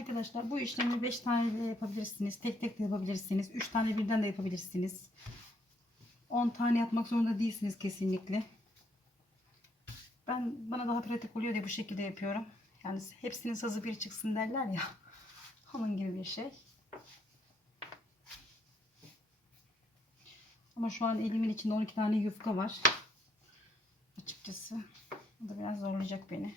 Arkadaşlar bu işlemi 5 tane de yapabilirsiniz. Tek tek de yapabilirsiniz. 3 tane birden de yapabilirsiniz. 10 tane yapmak zorunda değilsiniz kesinlikle. Ben bana daha pratik oluyor diye bu şekilde yapıyorum. Yani hepsinin sazı bir çıksın derler ya. Onun gibi bir şey. Ama şu an elimin içinde 12 tane yufka var. Açıkçası bu da biraz zorlayacak beni.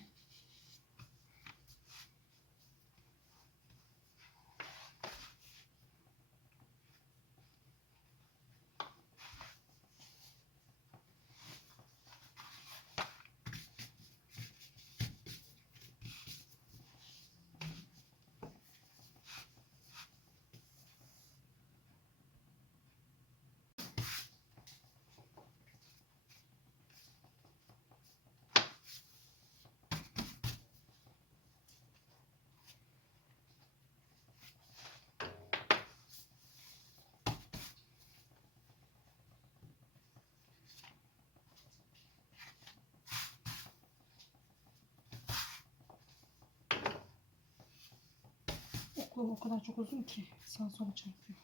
Okul o kadar çok uzun ki sağ sola çarpıyor.